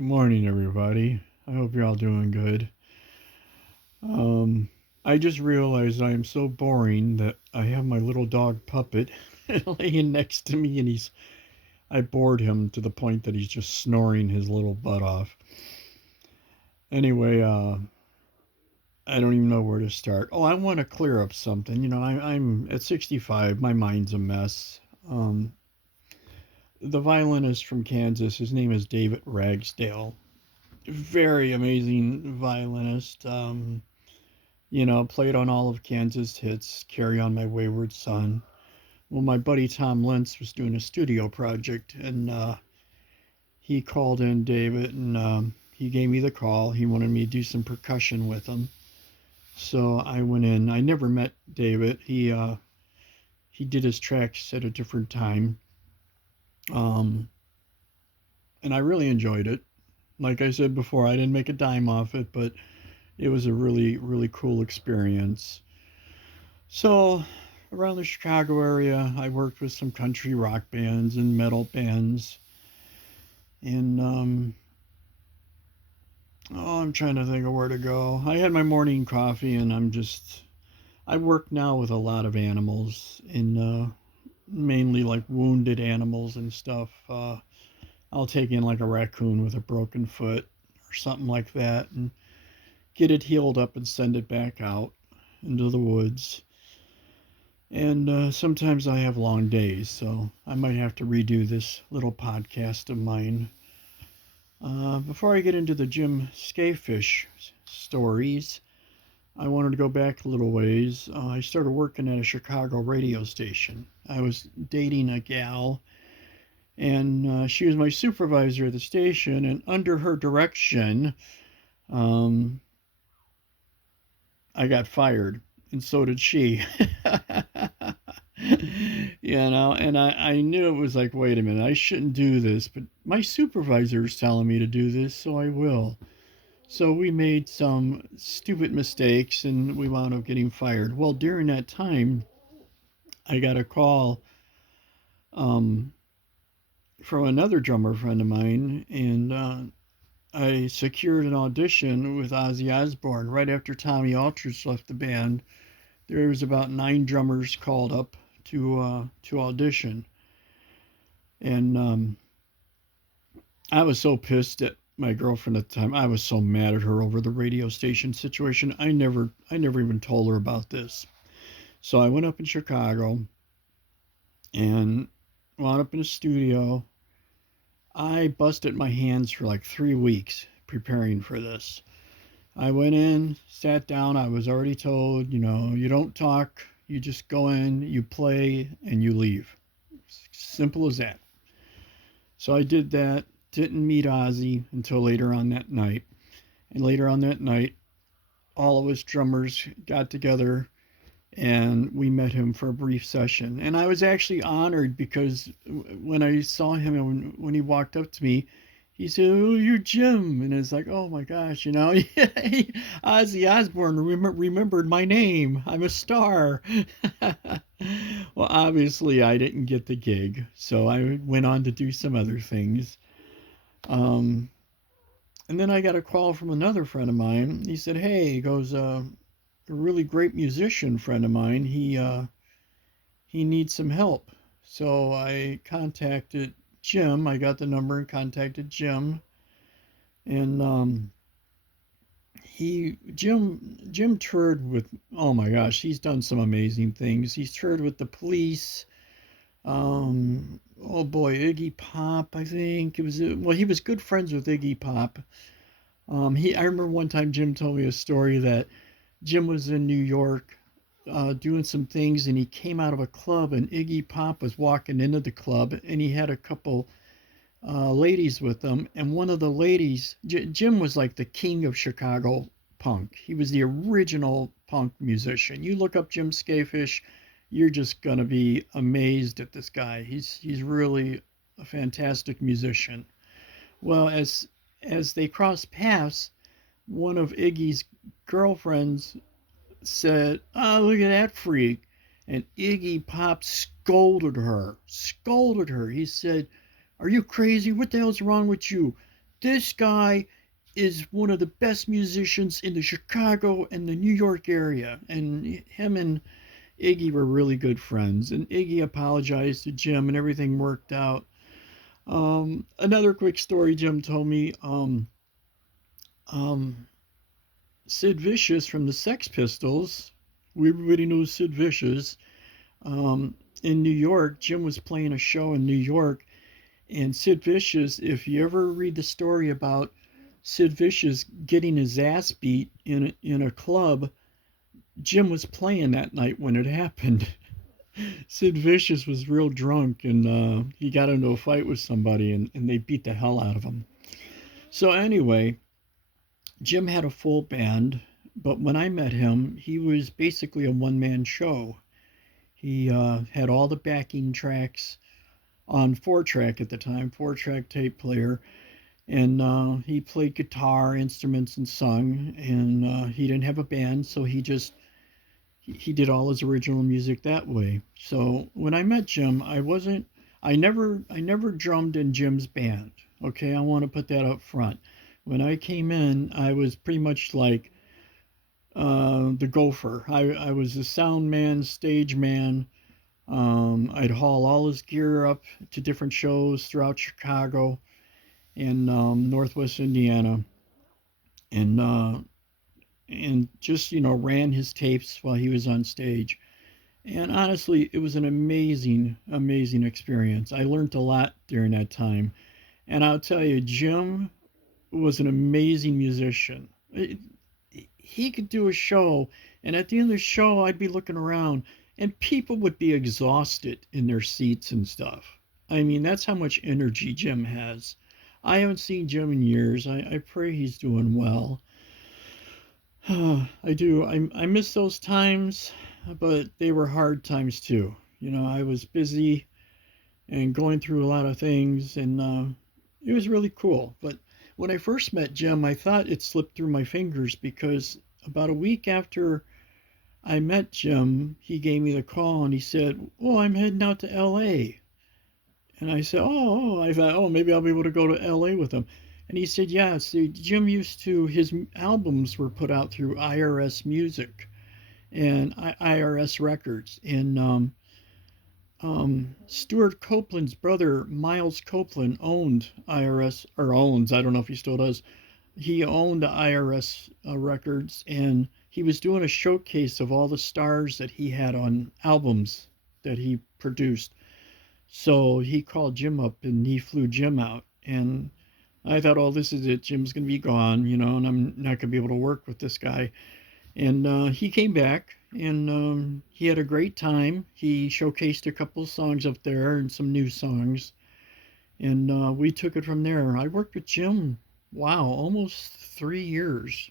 Good morning, everybody. I hope you're all doing good. Um, I just realized I am so boring that I have my little dog Puppet laying next to me, and I bored him to the point that he's just snoring his little butt off. Anyway, I don't even know where to start. Oh, I want to clear up something. I'm at 65. My mind's a mess. Um, the violinist from Kansas, his name is David Ragsdale. Very amazing violinist. Played on all of Kansas hits, Carry On My Wayward Son. Well, my buddy Tom Lentz was doing a studio project, and he called in David, and he gave me the call. He wanted me to do some percussion with him. So I went in. I never met David. He did his tracks at a different time, um, and I really enjoyed it. Like I said before, I didn't make a dime off it, but it was a really, really cool experience. So, around the Chicago area, I worked with some country rock bands and metal bands. And, I'm trying to think of where to go. I had my morning coffee, and I work now with a lot of animals, mainly like wounded animals and stuff. I'll take in like a raccoon with a broken foot or something like that and get it healed up and send it back out into the woods. And sometimes I have long days, so I might have to redo this little podcast of mine. Before I get into the Jim Skafish stories, I wanted to go back a little ways. I started working at a Chicago radio station. I was dating a gal, and she was my supervisor at the station, and under her direction, um, I got fired, and so did she. And I knew it was like, wait a minute, I shouldn't do this, but my supervisor is telling me to do this, so I will. So we made some stupid mistakes and we wound up getting fired. Well, during that time, I got a call um, from another drummer friend of mine, and I secured an audition with Ozzy Osbourne right after Tommy Aldridge left the band. There was about 9 drummers called up to audition, and I was so pissed at my girlfriend at the time. I was so mad at her over the radio station situation. I never even told her about this. So I went up in Chicago and wound up in a studio. I busted my hands for like 3 weeks preparing for this. I went in, sat down. I was already told, you don't talk. You just go in, you play, and you leave. Simple as that. So I did that. Didn't meet Ozzy until later on that night. And later on that night, all of us drummers got together and we met him for a brief session. And I was actually honored because when I saw him and when he walked up to me, he said, "Oh, you're Jim." And it's like, oh my gosh, Ozzy Osbourne remembered my name. I'm a star. Well, obviously, I didn't get the gig. So I went on to do some other things. Um, and then I got a call from another friend of mine. He said, "Hey," he goes, "a really great musician friend of mine. He needs some help." So I contacted Jim. I got the number and contacted Jim, and Jim toured with. Oh my gosh, he's done some amazing things. He's toured with the Police. Oh boy, Iggy Pop. I think it was. Well, he was good friends with Iggy Pop. I remember one time Jim told me a story that Jim was in New York doing some things, and he came out of a club, and Iggy Pop was walking into the club, and he had a couple ladies with him, and one of the ladies, Jim was like the king of Chicago punk. He was the original punk musician. You look up Jim Skafish, you're just gonna be amazed at this guy. He's really a fantastic musician. Well, as they crossed paths, one of Iggy's girlfriends said, "Oh, look at that freak." And Iggy Pop scolded her. Scolded her. He said, "Are you crazy? What the hell's wrong with you? This guy is one of the best musicians in the Chicago and the New York area. And him and Iggy were really good friends. And Iggy apologized to Jim and everything worked out. Another quick story Jim told me. Um, Sid Vicious from the Sex Pistols. Everybody knows Sid Vicious. Um, in New York, Jim was playing a show in New York, and Sid Vicious, if you ever read the story about Sid Vicious getting his ass beat in a club, Jim was playing that night when it happened. Sid Vicious was real drunk, and he got into a fight with somebody, and they beat the hell out of him. So anyway, Jim had a full band, but when I met him, he was basically a one-man show. He had all the backing tracks on 4-track at the time, 4-track tape player, and he played guitar, instruments, and sung. And he didn't have a band, so he did all his original music that way. So when I met Jim, I never drummed in Jim's band. Okay, I want to put that up front. When I came in, I was pretty much like the gopher. I was the sound man, stage man. I'd haul all his gear up to different shows throughout Chicago and Northwest Indiana, and just ran his tapes while he was on stage. And honestly, it was an amazing, amazing experience. I learned a lot during that time, and I'll tell you, Jim was an amazing musician. He could do a show, and at the end of the show, I'd be looking around, and people would be exhausted in their seats and stuff. I mean, that's how much energy Jim has. I haven't seen Jim in years. I pray he's doing well. I do. I miss those times, but they were hard times too. I was busy and going through a lot of things, and it was really cool. But when I first met Jim, I thought it slipped through my fingers because about a week after I met Jim, he gave me the call and he said, "Oh, I'm heading out to LA." And I said, "Oh." I thought, "Oh, maybe I'll be able to go to LA with him." And he said, "Yeah, see, Jim his albums were put out through IRS Music and IRS Records. And Stuart Copeland's brother, Miles Copeland, owned IRS, or owns, I don't know if he still does. He owned IRS Records, and he was doing a showcase of all the stars that he had on albums that he produced. So he called Jim up and he flew Jim out. And I thought, oh, this is it. Jim's going to be gone, and I'm not going to be able to work with this guy. And he came back, and he had a great time. He showcased a couple songs up there and some new songs. And we took it from there. I worked with Jim, wow, almost 3 years.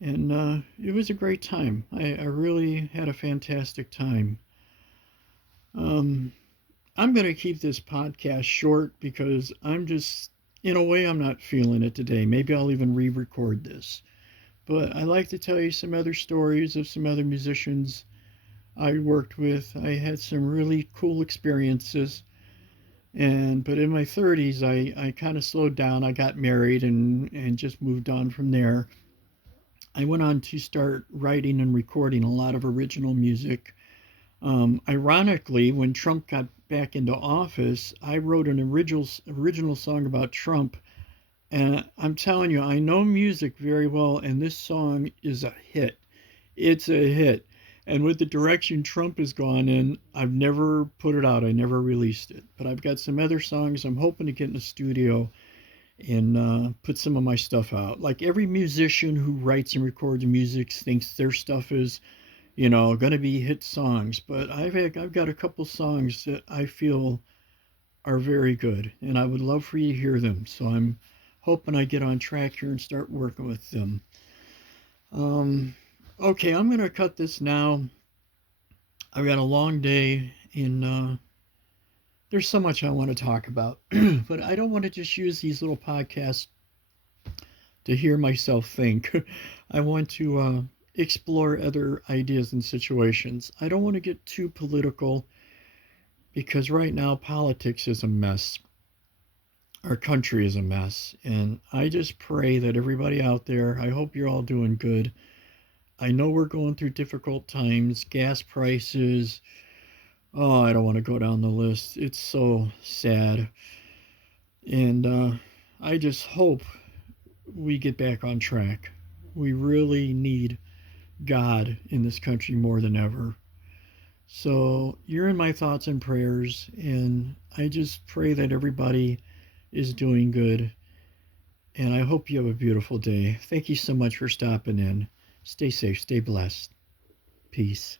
And it was a great time. I really had a fantastic time. Um, I'm going to keep this podcast short because in a way, I'm not feeling it today. Maybe I'll even re record this. But I like to tell you some other stories of some other musicians I worked with. I had some really cool experiences. But in my 30s, I kind of slowed down. I got married and just moved on from there. I went on to start writing and recording a lot of original music. Ironically, when Trump got back into office, I wrote an original song about Trump. And I'm telling you, I know music very well, and this song is a hit. It's a hit. And with the direction Trump has gone in, I've never put it out. I never released it. But I've got some other songs I'm hoping to get in the studio and put some of my stuff out. Like every musician who writes and records music thinks their stuff is, going to be hit songs. But I've got a couple songs that I feel are very good, and I would love for you to hear them. So I'm hoping I get on track here and start working with them. Okay, I'm going to cut this now. I've got a long day, and there's so much I want to talk about. But I don't want to just use these little podcasts to hear myself think. I want to explore other ideas and situations. I don't want to get too political because right now politics is a mess. our country is a mess. And I just pray that everybody out there, I hope you're all doing good. I know we're going through difficult times, gas prices. Oh, I don't want to go down the list. It's so sad. And I just hope we get back on track. We really need God in this country more than ever. So you're in my thoughts and prayers, and I just pray that everybody is doing good. And I hope you have a beautiful day. Thank you so much for stopping in. Stay safe, stay blessed. Peace.